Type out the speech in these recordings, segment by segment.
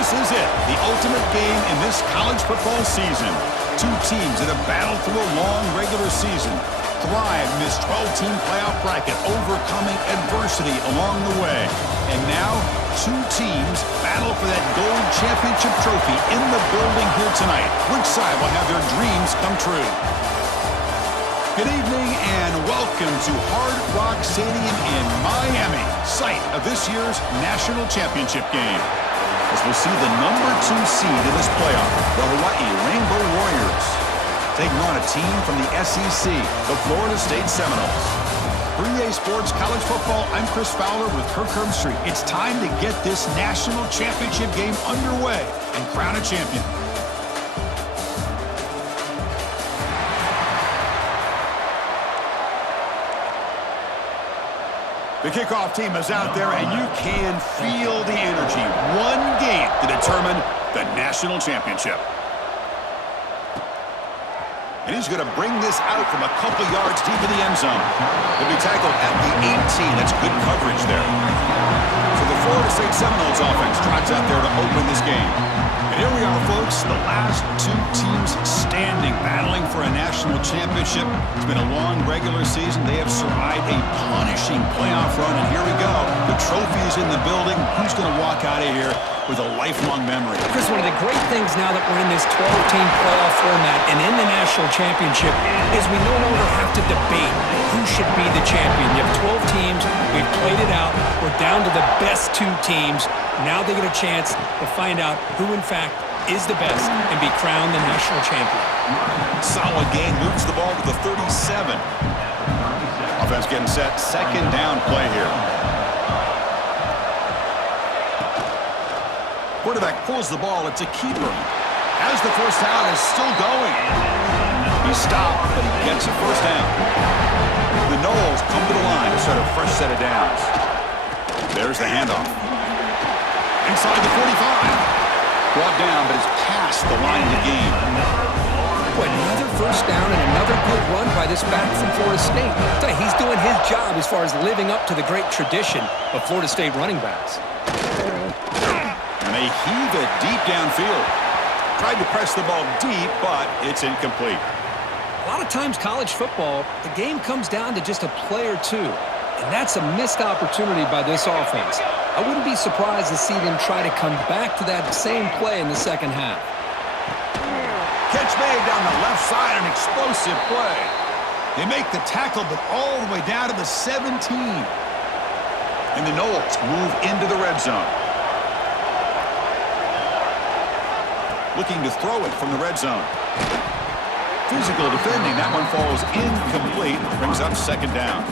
This is it, the ultimate game in this college football season. Two teams that have battled through a long regular season, thrived in this 12-team playoff bracket, overcoming adversity along the way. And now, two teams battle for that gold championship trophy in the building here tonight. Which side will have their dreams come true? Good evening and welcome to Hard Rock Stadium in Miami, site of this year's national championship game. As we'll see the number 2 seed in this playoff, the Hawaii Rainbow Warriors, taking on a team from the SEC, the Florida State Seminoles. For EA Sports College Football, I'm Chris Fowler with Kirk Herbstreit. It's time to get this national championship game underway and crown a champion. The kickoff team is out there, and you can feel the energy. One game to determine the national championship. And he's going to bring this out from a couple yards deep in the end zone. He'll be tackled at the 18. That's good coverage there. So the Florida State Seminoles offense trots out there to open this game. And here we are, folks, the last two teams standing, battling for a national championship. It's been a long regular season. They have survived a punishing playoff run, and here we go. The trophy is in the building. Who's going to walk out of here with a lifelong memory? Chris, one of the great things now that we're in this 12-team playoff format and in the national championship is we no longer have to debate who should be the champion. You have 12 teams. We've played it out. We're down to the best 2 teams. Now they get a chance to find out who, in fact, is the best and be crowned the national champion. Solid gain, moves the ball to the 37. Offense getting set, second down play here. Quarterback pulls the ball, it's a keeper. As the first down is still going. He stopped, but he gets a first down. The Noles come to the line to start a fresh set of downs. There's the handoff. Inside the 45. Brought down, but it's past the line of the game. Boy, another first down and another good run by this back from Florida State. He's doing his job as far as living up to the great tradition of Florida State running backs. And they heave it deep downfield. Tried to press the ball deep, but it's incomplete. A lot of times college football, the game comes down to just a play or two. And that's a missed opportunity by this offense. I wouldn't be surprised to see them try to come back to that same play in the second half. Catch made down the left side, an explosive play. They make the tackle, but all the way down to the 17. And the Noles move into the red zone. Looking to throw it from the red zone. Physical defending, that one falls incomplete, brings up second down.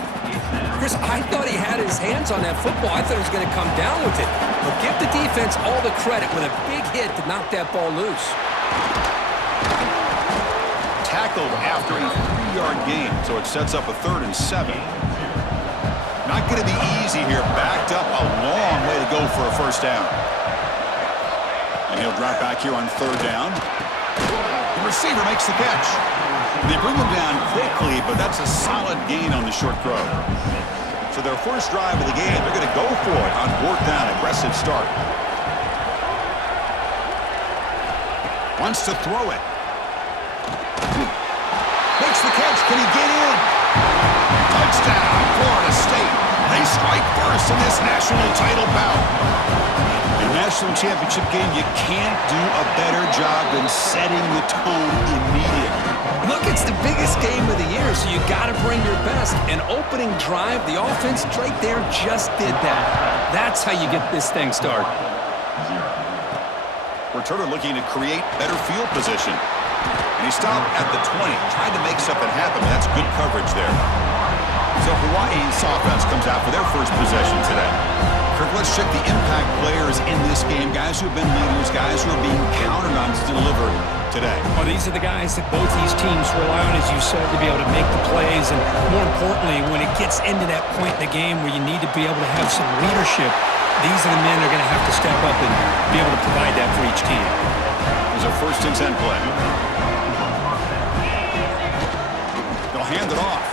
Chris, I thought he had his hands on that football. I thought he was going to come down with it. But give the defense all the credit with a big hit to knock that ball loose. Tackled after a 3-yard gain, so it sets up a 3rd and 7. Not going to be easy here. Backed up a long way to go for a first down. And he'll drop back here on 3rd down. The receiver makes the catch. They bring him down quickly, but that's a solid gain on the short throw. So their first drive of the game, they're going to go for it on 4th down. Aggressive start. Wants to throw it. Makes the catch. Can he get in? Touchdown, Florida State. They strike first in this national title bout. In a national championship game, you can't do a better job than setting the tone immediately. Look, it's the biggest game of the year, so you got to bring your best. An opening drive, the offense right there just did that. That's how you get this thing started. Returner looking to create better field position. And he stopped at the 20, trying to make something happen. That's good coverage there. So Hawaii's offense comes out for their first possession today. Kirk, let's check the impact players in this game. Guys who have been leaders, guys who are being counted on to deliver today. Well, these are the guys that both these teams rely on, as you said, to be able to make the plays. And more importantly, when it gets into that point in the game where you need to be able to have some leadership, these are the men that are going to have to step up and be able to provide that for each team. There's a 1st and 10 play. They'll hand it off.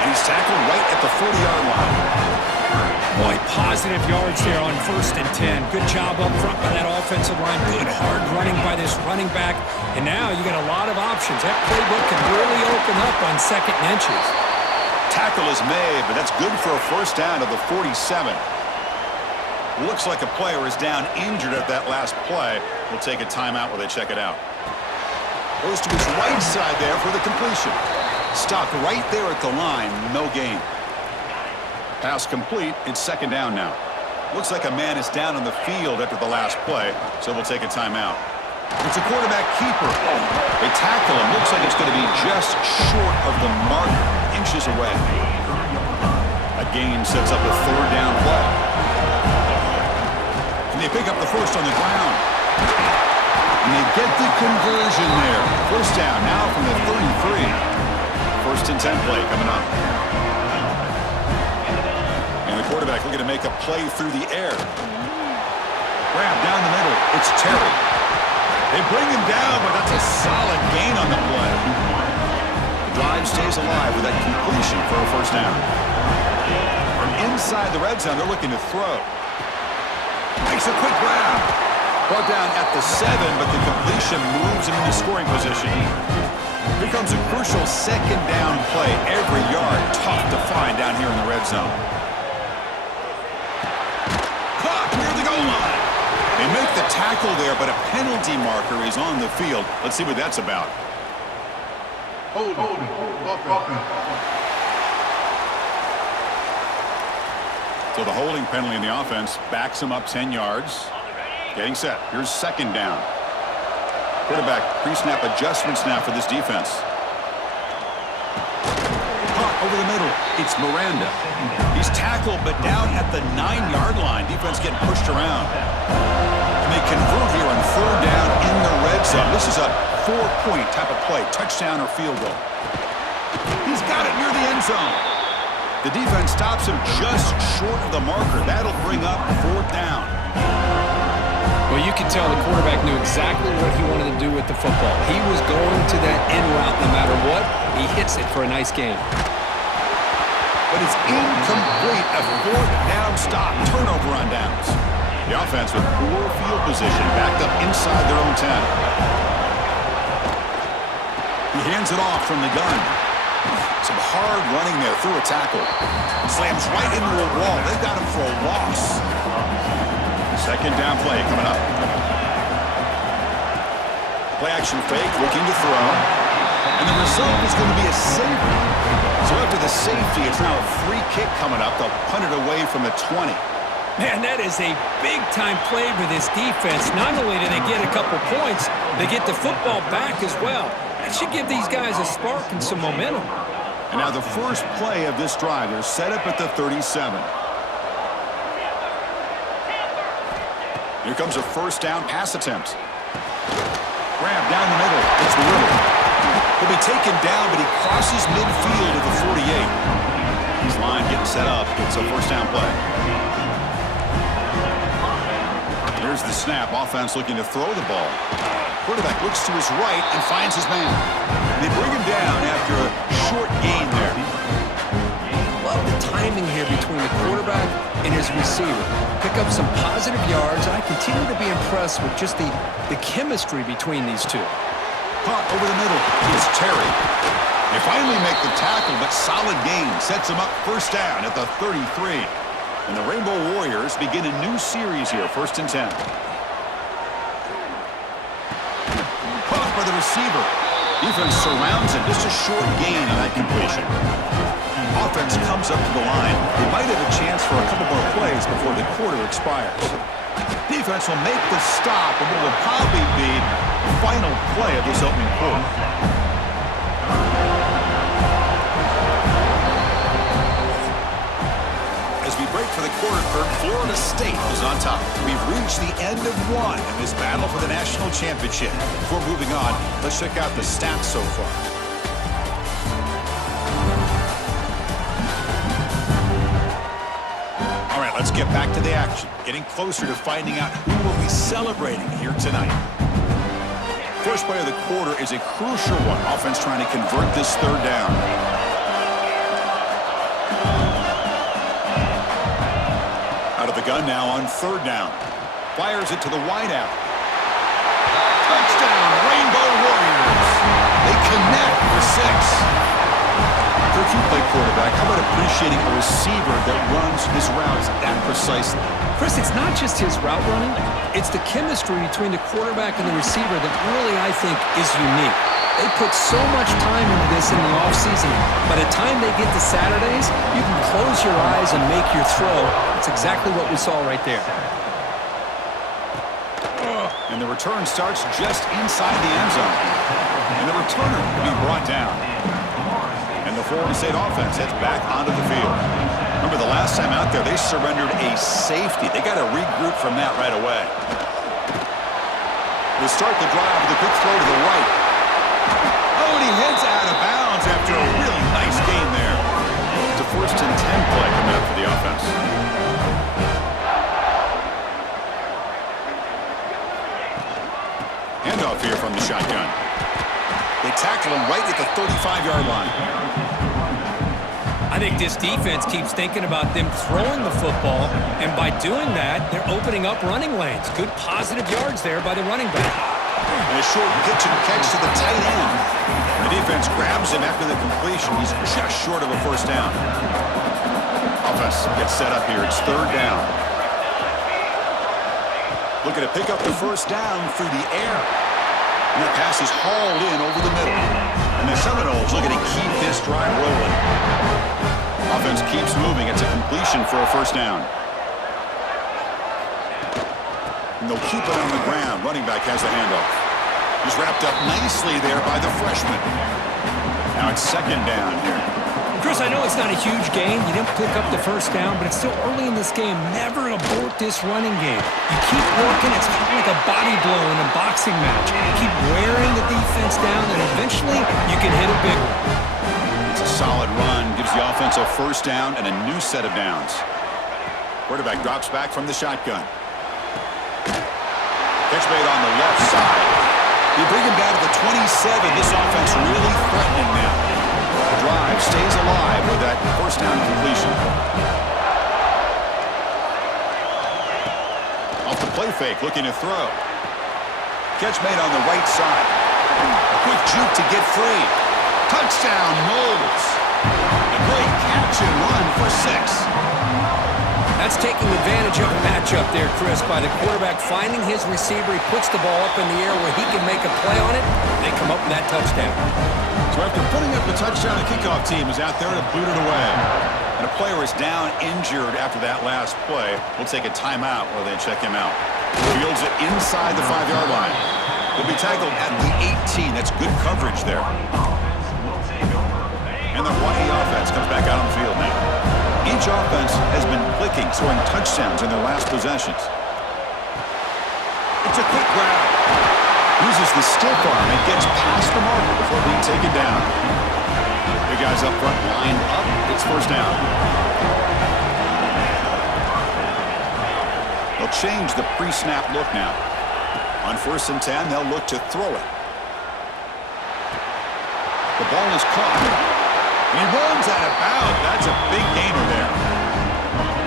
And he's tackled right at the 40-yard line. Boy, positive yards there on 1st and 10. Good job up front by that offensive line. Good hard running by this running back. And now you got a lot of options. That playbook can really open up on 2nd and inches. Tackle is made, but that's good for a first down to the 47. Looks like a player is down injured at that last play. We'll take a timeout while they check it out. Goes to his right side there for the completion. Stopped right there at the line. No gain. Pass complete. It's 2nd down now. Looks like a man is down on the field after the last play, so we'll take a timeout. It's a quarterback keeper. They tackle him. Looks like it's going to be just short of the marker, inches away. A gain sets up a 3rd down play. And they pick up the first on the ground. And they get the conversion there. First down now from the 33. 1st and 10 play coming up. And the quarterback looking to make a play through the air. Grab down the middle. It's Terry. They bring him down, but that's a solid gain on the play. The drive stays alive with that completion for a first down. From inside the red zone, they're looking to throw. Makes a quick grab. Brought down at the 7, but the completion moves him into scoring position. Here comes a crucial 2nd down play. Every yard tough to find down here in the red zone. Near the goal line. They make the tackle there, but a penalty marker is on the field. Let's see what that's about. So the holding penalty in the offense backs him up 10 yards. Getting set. Here's 2nd down. Quarterback pre-snap adjustments now for this defense. Over the middle, it's Miranda. He's tackled, but down at the 9-yard line. Defense getting pushed around. And they convert here on 3rd down in the red zone. This is a 4-point type of play, touchdown or field goal. He's got it near the end zone. The defense stops him just short of the marker. That'll bring up 4th down. Well, you can tell the quarterback knew exactly what he wanted to do with the football. He was going to that end route no matter what. He hits it for a nice gain. But it's incomplete. A 4th down stop. Turnover on downs. The offense with poor field position, backed up inside their own 10. He hands it off from the gun. Some hard running there through a tackle. Slams right into a wall. They got him for a loss. 2nd down play coming up. Play action fake, looking to throw. And the result is going to be a safety. So after the safety, it's now a free kick coming up. They'll punt it away from the 20. Man, that is a big-time play for this defense. Not only do they get a couple points, they get the football back as well. That should give these guys a spark and some momentum. And now the first play of this drive, they're set up at the 37. Here comes a 1st down pass attempt. Grab down the middle. It's Little. He'll be taken down, but he crosses midfield at the 48. His line getting set up. It's a 1st down play. Here's the snap. Offense looking to throw the ball. Quarterback looks to his right and finds his man. They bring him down after a short gain there. Love the timing here between the quarterback and his receiver. Pick up some positive yards. I continue to be impressed with just the chemistry between these two. Caught over the middle is Terry. They finally make the tackle, but solid gain sets him up 1st down at the 33. And the Rainbow Warriors begin a new series here, 1st and 10. Caught by the receiver. Defense surrounds him. Just a short gain on that completion. Offense comes up to the line. They might have a chance for a couple more plays before the quarter expires. Defense will make the stop, and what will probably be the final play of this opening quarter. As we break for the quarter, Florida State is on top. We've reached the end of one in this battle for the national championship. Before moving on, let's check out the stats so far. All right, let's get back to the action. Getting closer to finding out who will be celebrating here tonight. First play of the quarter is a crucial one. Offense trying to convert this 3rd down. the gun now on third down. Fires it to the wideout. Touchdown, Rainbow Warriors. They connect for 6. If you play quarterback, how about appreciating a receiver that runs his routes that precisely? Chris, it's not just his route running. It's the chemistry between the quarterback and the receiver that really, I think, is unique. They put so much time into this in the offseason. By the time they get to Saturdays, you can close your eyes and make your throw. That's exactly what we saw right there. And the return starts just inside the end zone. And the returner will be brought down. And the Florida State offense heads back onto the field. Remember, the last time out there, they surrendered a safety. They got to regroup from that right away. They start the drive with a quick throw to the right. Oh, and he heads out of bounds after a really nice gain there. It's a 1st and 10 play coming up for the offense. Handoff here from the shotgun. They tackle him right at the 35-yard line. I think this defense keeps thinking about them throwing the football, and by doing that, they're opening up running lanes. Good positive yards there by the running back. And a short pitch and catch to the tight end. The defense grabs him after the completion. He's just short of a 1st down. Offense gets set up here. It's 3rd down. Looking to pick up the 1st down through the air. And the pass is hauled in over the middle. And the Seminoles looking to keep this drive rolling. Offense keeps moving. It's a completion for a 1st down. And they'll keep it on the ground. Running back has the handoff. He's wrapped up nicely there by the freshman. Now it's 2nd down here. Chris, I know it's not a huge gain. You didn't pick up the 1st down, but it's still early in this game. Never abort this running game. You keep working. It's kind of like a body blow in a boxing match. Keep wearing the defense down, and eventually you can hit a big one. It's a solid run. Gives the offense a 1st down and a new set of downs. Quarterback drops back from the shotgun. Catch made on the left side. You bring him down to the 27. This offense really threatening now. The drive stays alive with that 1st down completion. Off the play fake, looking to throw. Catch made on the right side. A quick juke to get free. Touchdown, Knowles. A great catch and run for 6. That's taking advantage of a matchup there, Chris, by the quarterback finding his receiver. He puts the ball up in the air where he can make a play on it. They come up with that touchdown. So after putting up the touchdown, the kickoff team is out there to boot it away. And a player is down injured after that last play. We'll take a timeout while they check him out. Fields it inside the 5-yard line. He'll be tackled at the 18. That's good coverage there. And the Hawaii offense comes back out on the field now. Each offense has been clicking, scoring touchdowns in their last possessions. It's a quick grab. Uses the stiff arm and gets past the marker before being taken down. The guys up front lined up. It's 1st down. They'll change the pre-snap look now. On 1st and 10, they'll look to throw it. The ball is caught. He runs out of bounds. That's a big gainer there.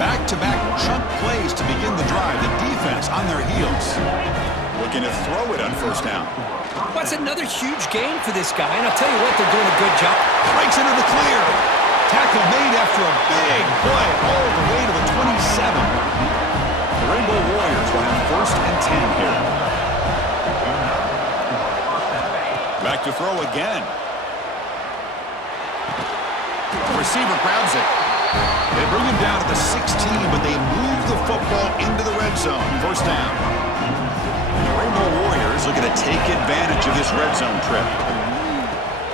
Back-to-back chunk plays to begin the drive. The defense on their heels. Looking to throw it on 1st down. That's another huge gain for this guy, and I'll tell you what, they're doing a good job. Breaks into the clear. Tackle made after a big play all the way to the 27. The Rainbow Warriors will have 1st and 10 here. Back to throw again. Receiver grabs it. They bring him down to the 16, but they move the football into the red zone. 1st down. The Rainbow Warriors looking to take advantage of this red zone trip.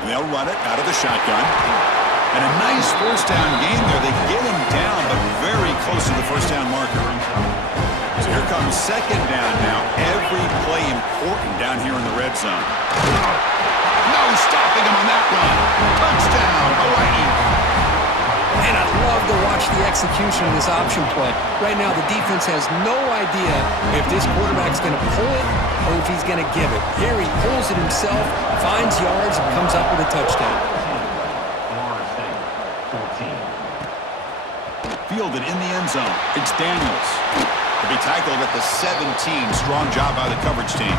And they'll run it out of the shotgun. And a nice 1st down gain there. They get him down, but very close to the 1st down marker. So here comes 2nd down now. Every play important down here in the red zone. No stopping him on that run. Touchdown, Hawaii. And I love to watch the execution of this option play. Right now, the defense has no idea if this quarterback's going to pull it or if he's going to give it. Here he pulls it himself, finds yards, and comes up with a touchdown. fielded in the end zone. It's Daniels. To be tackled at the 17. Strong job by the coverage team.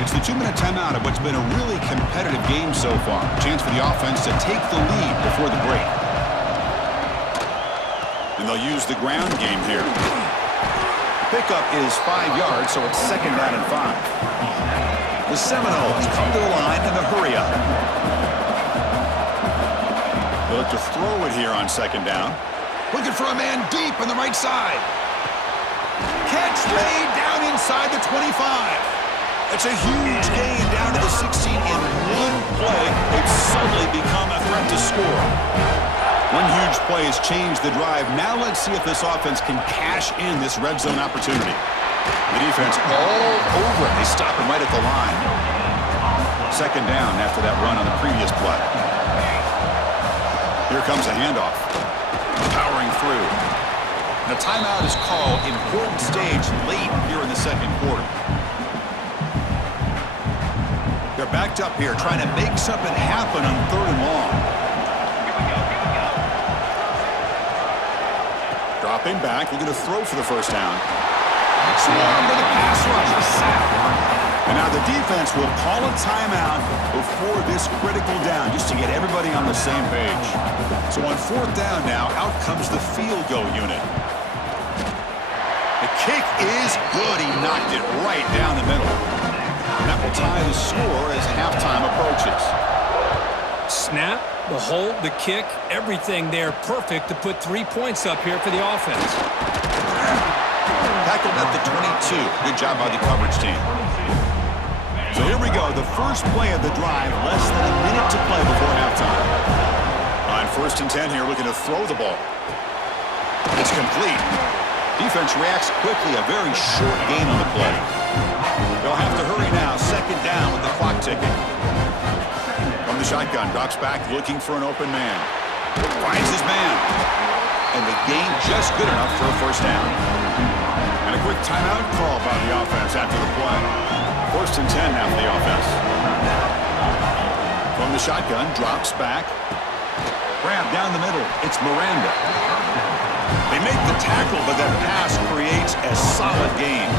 It's the 2-minute timeout of what's been a really competitive game so far. Chance for the offense to take the lead before the break. And they'll use the ground game here. Pickup is 5 yards, so it's 2nd down and 5. The Seminoles come to the line in the hurry-up. They'll look to throw it here on 2nd down. Looking for a man deep on the right side. Catch made down inside the 25. It's a huge gain down to the 16 in one play. They've suddenly become a threat to score. One huge play has changed the drive. Now let's see if this offense can cash in this red zone opportunity. The defense all over it. They stop him right at the line. 2nd down after that run on the previous play. Here comes a handoff. Powering through. And a timeout is called. Important stage late here in the 2nd quarter. They're backed up here trying to make something happen on 3rd and long. Dropping back, looking to throw for the 1st down. Swarmed with a pass rush, a sack. And now the defense will call a timeout before this critical down, just to get everybody on the same page. So on 4th down now, out comes the field goal unit. The kick is good. He knocked it right down the middle. And that will tie the score as halftime approaches. Snap, the hold, the kick, everything there perfect to put 3 points up here for the offense. Tackled at the 22. Good job by the coverage team. So here we go. The first play of the drive, less than a minute to play before halftime. On 1st and 10 here, looking to throw the ball. It's complete. Defense reacts quickly. A very short gain on the play. They'll have to hurry now. 2nd down with the clock ticking. From the shotgun, drops back looking for an open man. Finds his man. And the gain just good enough for a 1st down. And a quick timeout call by the offense after the play. 1st and 10 now for the offense. From the shotgun, drops back. Grab down the middle. It's Miranda. They make the tackle, but that pass creates a solid gain.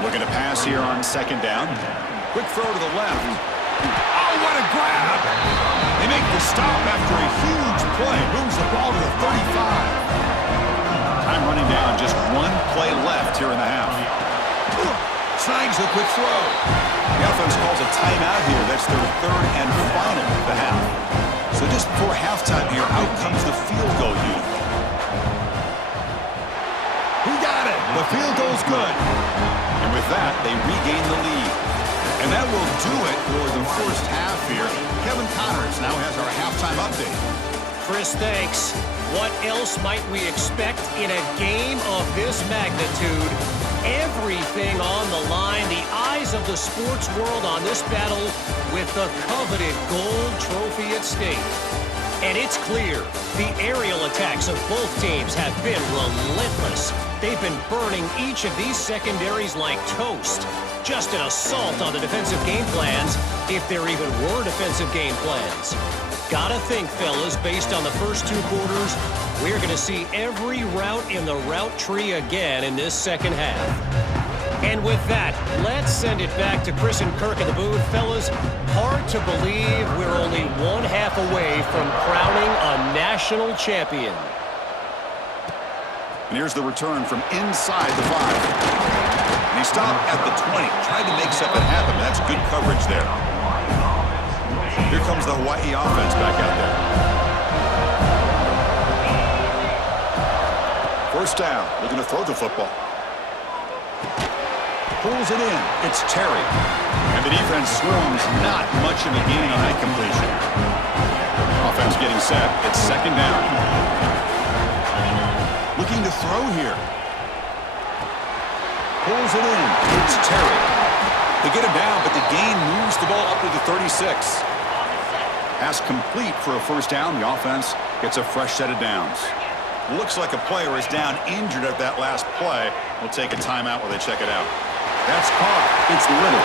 Looking to pass here on 2nd down. Quick throw to the left. Oh, what a grab! They make the stop after a huge play. Moves the ball to the 35. Time running down. Just 1 play left here in the half. Snags the quick throw. The offense calls a timeout here. That's their 3rd and final of the half. So just before halftime here, out comes the field goal unit. Who got it? The field goal's good. And with that, they regain the lead. And that will do it for the first half here. Kevin Connors now has our halftime update. Chris, thanks. What else might we expect in a game of this magnitude? Everything on the line, the eyes of the sports world on this battle with the coveted gold trophy at stake. And it's clear, the aerial attacks of both teams have been relentless. They've been burning each of these secondaries like toast. Just an assault on the defensive game plans, if there even were defensive game plans. Gotta think, fellas, based on the first 2 quarters, we're going to see every route in the route tree again in this 2nd half. And with that, let's send it back to Chris and Kirk in the booth. Fellas, hard to believe we're only 1 half away from crowning a national champion. And here's the return from inside the 5. And he stopped at the 20, tried to make something happen. That's good coverage there. Here comes the Hawaii offense back out there. 1st down, looking to throw the football. Pulls it in. It's Terry. And the defense swarms. Not much of a gain on that completion. Offense getting set. It's 2nd down. Looking to throw here. Pulls it in. It's Terry. They get him down, but the gain moves the ball up to the 36. Pass complete for a 1st down. The offense gets a fresh set of downs. Looks like a player is down injured at that last play. We'll take a timeout while they check it out. That's caught. It's Little.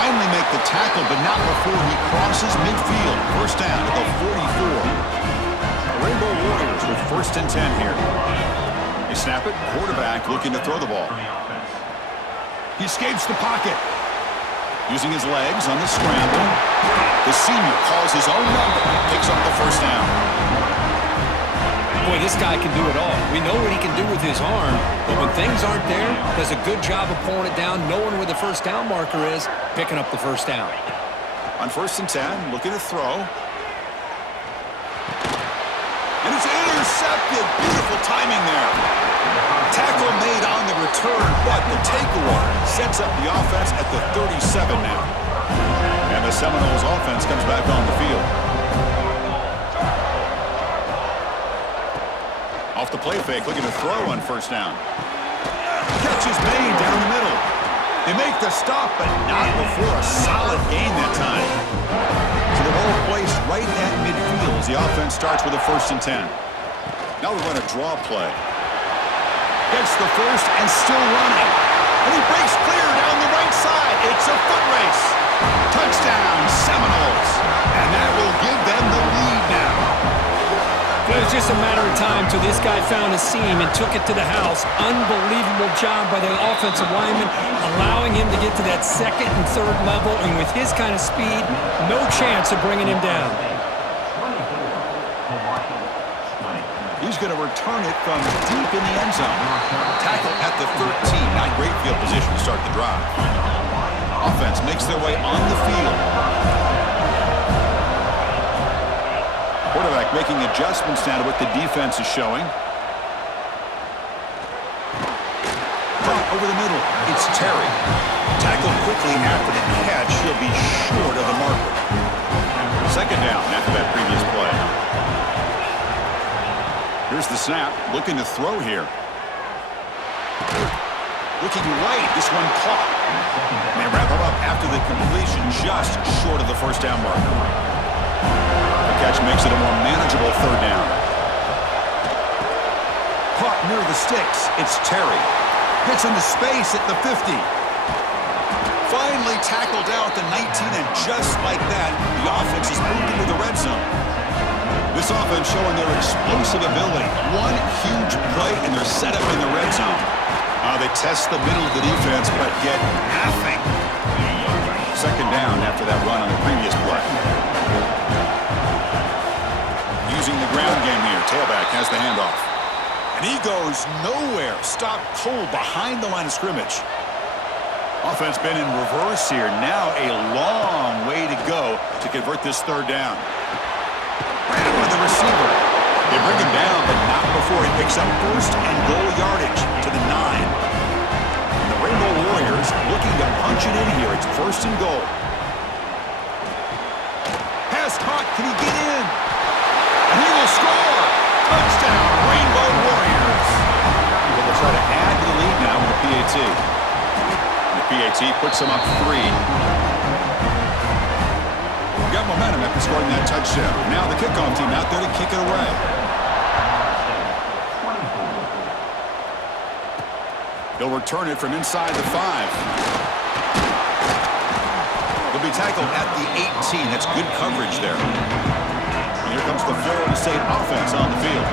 Finally make the tackle, but not before he crosses midfield. 1st down at the 44. Rainbow Warriors with 1st and 10 here. They snap it. Quarterback looking to throw the ball. He escapes the pocket. Using his legs on the scramble. The senior calls his own number. Picks up the 1st down. Boy, this guy can do it all. We know what he can do with his arm, but when things aren't there, does a good job of pulling it down, knowing where the 1st down marker is, picking up the 1st down. On 1st and 10, looking to throw. And it's intercepted. Beautiful timing there. Tackle made on the return, but the takeaway sets up the offense at the 37 now. And the Seminoles offense comes back on the field. Off the play fake, looking to throw on 1st down. Catch is made down the middle. They make the stop, but not before a solid gain that time. So the ball placed right at midfield as the offense starts with a 1st and 10. Now we run a draw play. Gets the 1st and still running. And he breaks clear down the right side. It's a foot race. Touchdown, Seminoles. And that will give them the lead now. It was just a matter of time till this guy found a seam and took it to the house. Unbelievable job by the offensive lineman, allowing him to get to that 2nd and 3rd level, and with his kind of speed, no chance of bringing him down. He's going to return it from deep in the end zone. Tackle at the 13. Not great field position to start the drive. Offense makes their way on the field. Quarterback making adjustments now to what the defense is showing. Drop over the middle. It's Terry. Tackled quickly after the catch. He'll be short of the marker. 2nd down after that previous play. Here's the snap. Looking to throw here. Looking right. This one caught. And they wrap him up after the completion, just short of the 1st down marker. The catch makes it a more manageable 3rd down. Caught near the sticks. It's Terry. Gets into space at the 50. Finally tackled down at the 19, and just like that, the offense is moved into the red zone. This offense showing their explosive ability. One huge play, and they're set up in the red zone. They test the middle of the defense, but get nothing. 2nd down after that run on the previous play. Using the ground game here. Tailback has the handoff. And he goes nowhere. Stopped cold behind the line of scrimmage. Offense been in reverse here. Now a long way to go to convert this 3rd down. Ran it with the receiver. They bring him down, but not before he picks up 1st and goal yardage to the 9. And the Rainbow Warriors looking to punch it in here. It's 1st and goal. Pass caught. Can he get in? And he will score. Touchdown, Rainbow Warriors. But they'll try to add to the lead now with the PAT. And the PAT puts them up 3. Got momentum after scoring that touchdown. Now the kickoff team out there to kick it away. They'll return it from inside the 5. They'll be tackled at the 18. That's good coverage there. And here comes the Florida State offense on the field.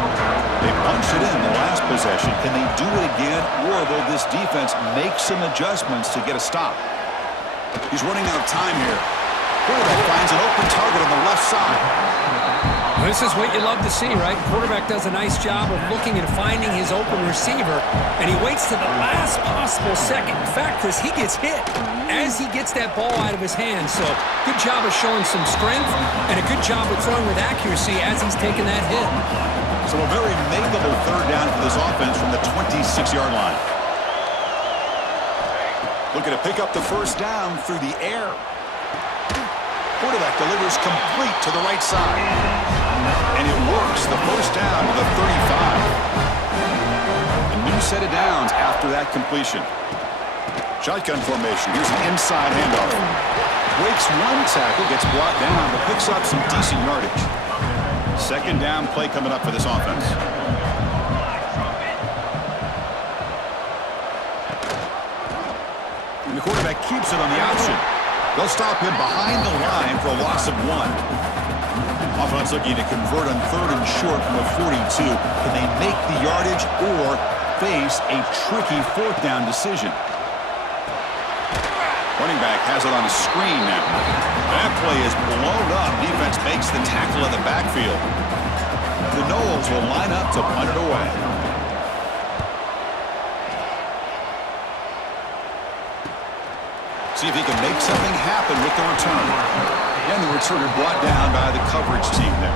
They punched it in the last possession. Can they do it again, or will this defense make some adjustments to get a stop? He's running out of time here. Quarterback finds an open target on the left side. This is what you love to see, right? Quarterback does a nice job of looking and finding his open receiver, and he waits to the last possible second. In fact, Chris, he gets hit as he gets that ball out of his hands. So good job of showing some strength and a good job of throwing with accuracy as he's taking that hit. So a very makeable 3rd down for this offense from the 26-yard line. Looking to pick up the 1st down through the air. Quarterback delivers complete to the right side. And it works. The 1st down to the 35. A new set of downs after that completion. Shotgun formation. Here's an inside handoff. Breaks one tackle, gets brought down, but picks up some decent yardage. 2nd down play coming up for this offense. And the quarterback keeps it on the option. They'll stop him behind the line for a loss of 1. Offense looking to convert on 3rd and short from a 42. Can they make the yardage or face a tricky 4th down decision? Running back has it on a screen now. That play is blown up. Defense makes the tackle in the backfield. The Noles will line up to punt it away. See if he can make something happen with the return. And the returner brought down by the coverage team there.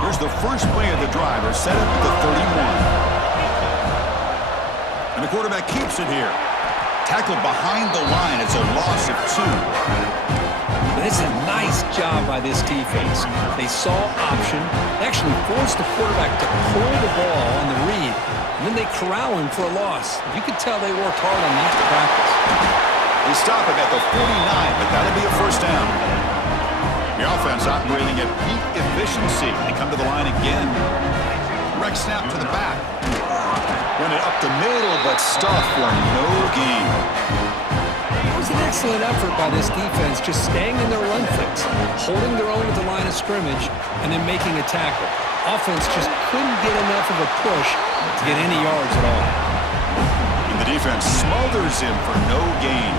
Here's the first play of the drive. They're set up at the 31. And the quarterback keeps it here. Tackled behind the line. It's a loss of 2. But it's a nice job by this defense. They saw option, actually forced the quarterback to pull the ball on the read, and then they corral him for a loss. You could tell they worked hard on that in practice. They stop him at the 49, but that'll be a first down. The offense operating at peak efficiency. They come to the line again. Direct snap to the back. Run it up the middle, but stuff for no gain. It was an excellent effort by this defense, just staying in their run fix, holding their own at the line of scrimmage, and then making a tackle. Offense just couldn't get enough of a push to get any yards at all. And the defense smothers him for no gain.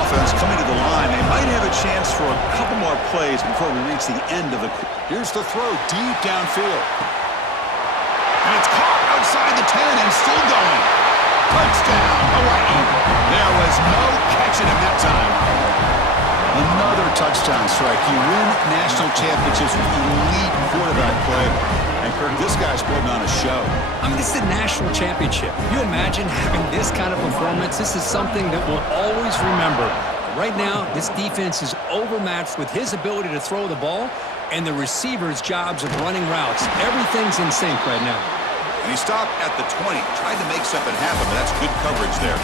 Offense coming to the line. They might have a chance for a couple more plays before we reach the end of the... Here's the throw deep downfield. And it's caught outside the 10 and still going. Touchdown, Hawaii. There was no catching him that time. Another touchdown strike. You win national championships with elite quarterback play. And Kirk, this guy's putting on a show. I mean, this is a national championship. You imagine having this kind of performance? This is something that we'll always remember. Right now, this defense is overmatched with his ability to throw the ball and the receivers' jobs of running routes. Everything's in sync right now. And he stopped at the 20, tried to make something happen, but that's good coverage there.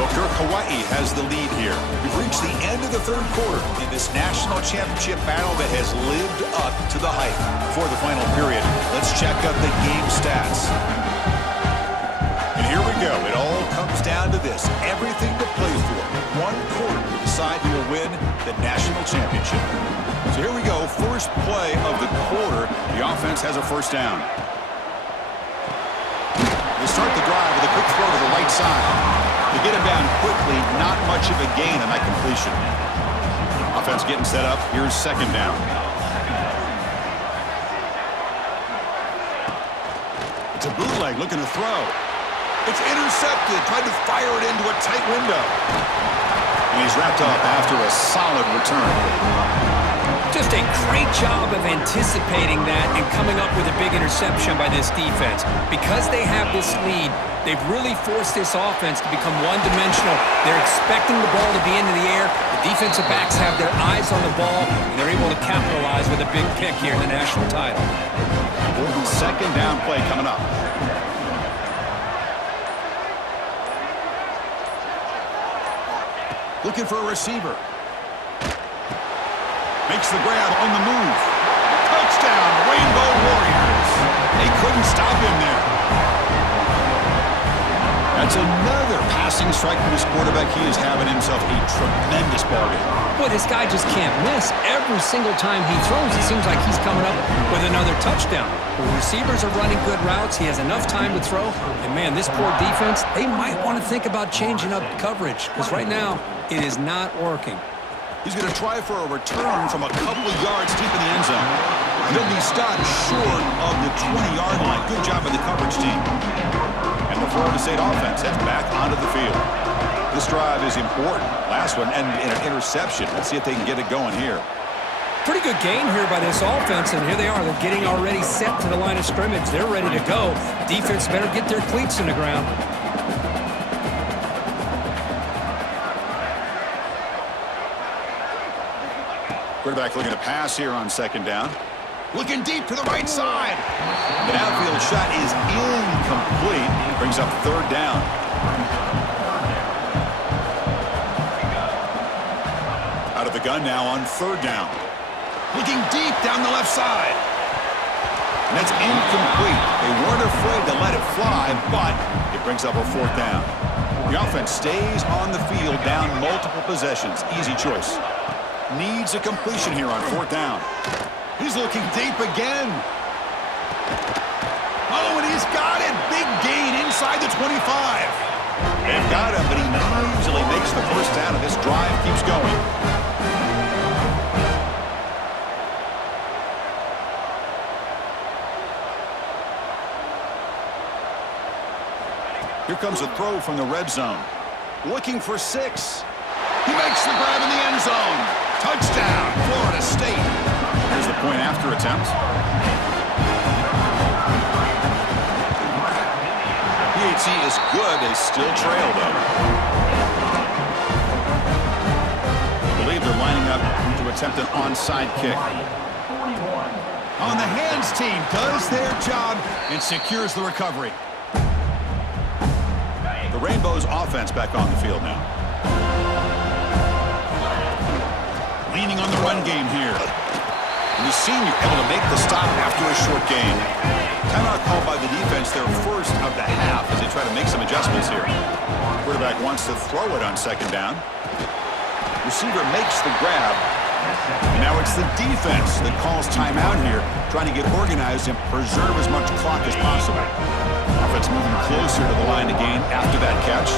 Booker, Hawaii has the lead here. We've reached the end of the 3rd quarter in this national championship battle that has lived up to the hype. For the final period, let's check out the game stats. And here we go. It all comes down to this. Everything to play for. 1 quarter to decide who will win the national championship. So here we go. First play of the quarter. The offense has a first down. They start the drive with a quick throw to the right side. To get him down quickly, not much of a gain on that completion. Offense getting set up. Here's 2nd down. It's a bootleg looking to throw. It's intercepted. Tried to fire it into a tight window. And he's wrapped up after a solid return. Just a great job of anticipating that and coming up with a big interception by this defense. Because they have this lead, they've really forced this offense to become one-dimensional. They're expecting the ball to be into the air. The defensive backs have their eyes on the ball, and they're able to capitalize with a big pick here in the national title. Important 2nd down play coming up. Looking for a receiver. Makes the grab on the move. Touchdown, Rainbow Warriors. They couldn't stop him there. That's another passing strike from his quarterback. He is having himself a tremendous bargain. Boy, this guy just can't miss. Every single time he throws, it seems like he's coming up with another touchdown. The receivers are running good routes. He has enough time to throw. And, man, this poor defense, they might want to think about changing up coverage because right now it is not working. He's going to try for a return from a couple of yards deep in the end zone. He'll be stopped short of the 20-yard line. Good job by the coverage team. And the Florida State offense heads back onto the field. This drive is important. Last one ended in an interception. Let's see if they can get it going here. Pretty good gain here by this offense, and here they are. They're getting already set to the line of scrimmage. They're ready to go. Defense better get their cleats in the ground. Quarterback looking to pass here on 2nd down. Looking deep to the right side. The downfield shot is incomplete. Brings up 3rd down. Out of the gun now on 3rd down. Looking deep down the left side. And that's incomplete. They weren't afraid to let it fly, but it brings up a 4th down. The offense stays on the field down multiple possessions. Easy choice. Needs a completion here on 4th down. He's looking deep again. Oh, and he's got it. Big gain inside the 25. They've got him, but he easily makes the first down, and this drive keeps going. Here comes a throw from the red zone. Looking for 6. He makes the grab in the end zone. Touchdown, Florida State. Here's the point after attempt. PAT is good. They still trail, though. I believe they're lining up to attempt an onside kick. On the hands team does their job and secures the recovery. The Rainbows offense back on the field now. Leaning on the run game here. And the senior able to make the stop after a short gain. Timeout called by the defense, their first of the half, as they try to make some adjustments here. Quarterback wants to throw it on 2nd down. Receiver makes the grab. And now it's the defense that calls timeout here, trying to get organized and preserve as much clock as possible. Offense moving closer to the line to gain after that catch.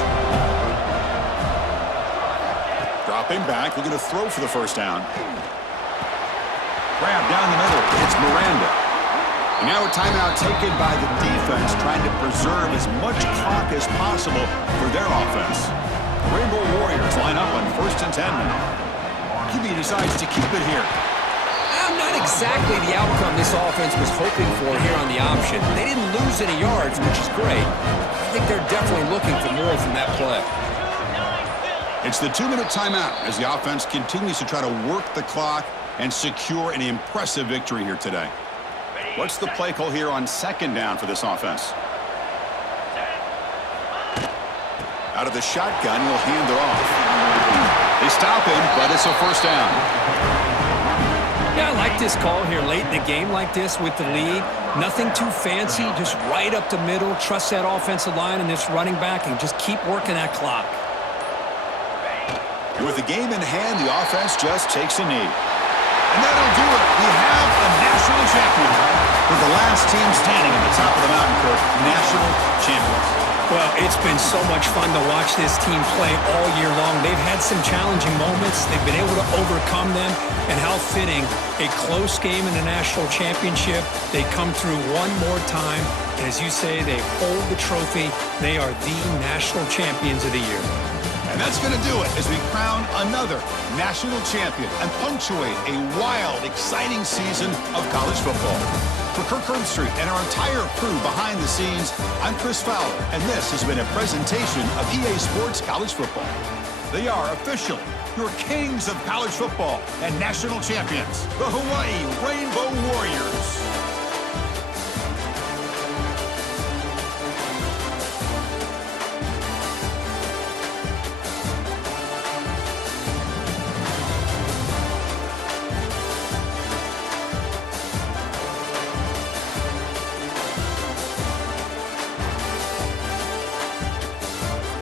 Dropping back, looking to throw for the first down. Grab down the middle. It's Miranda. And now a timeout taken by the defense, trying to preserve as much clock as possible for their offense. Rainbow Warriors line up on 1st and 10 now. QB decides to keep it here. Not exactly the outcome this offense was hoping for here on the option. They didn't lose any yards, which is great. I think they're definitely looking for more from that play. It's the 2-minute timeout as the offense continues to try to work the clock and secure an impressive victory here today. What's the play call here on 2nd down for this offense? Out of the shotgun, he'll hand it off. They stop him, but it's a first down. Yeah, I like this call here late in the game like this with the lead. Nothing too fancy, just right up the middle. Trust that offensive line and this running back and just keep working that clock. With the game in hand, the offense just takes a knee. And that'll do it. We have a national champion. With the last team standing at the top of the mountain, Kirk, national champions. Well, it's been so much fun to watch this team play all year long. They've had some challenging moments. They've been able to overcome them. And how fitting, a close game in the national championship. They come through one more time. And as you say, they hold the trophy. They are the national champions of the year. And that's going to do it as we crown another national champion and punctuate a wild, exciting season of college football. For Kirk Herbstreit and our entire crew behind the scenes, I'm Chris Fowler, and this has been a presentation of EA Sports College Football. They are officially your kings of college football and national champions, the Hawaii Rainbow Warriors.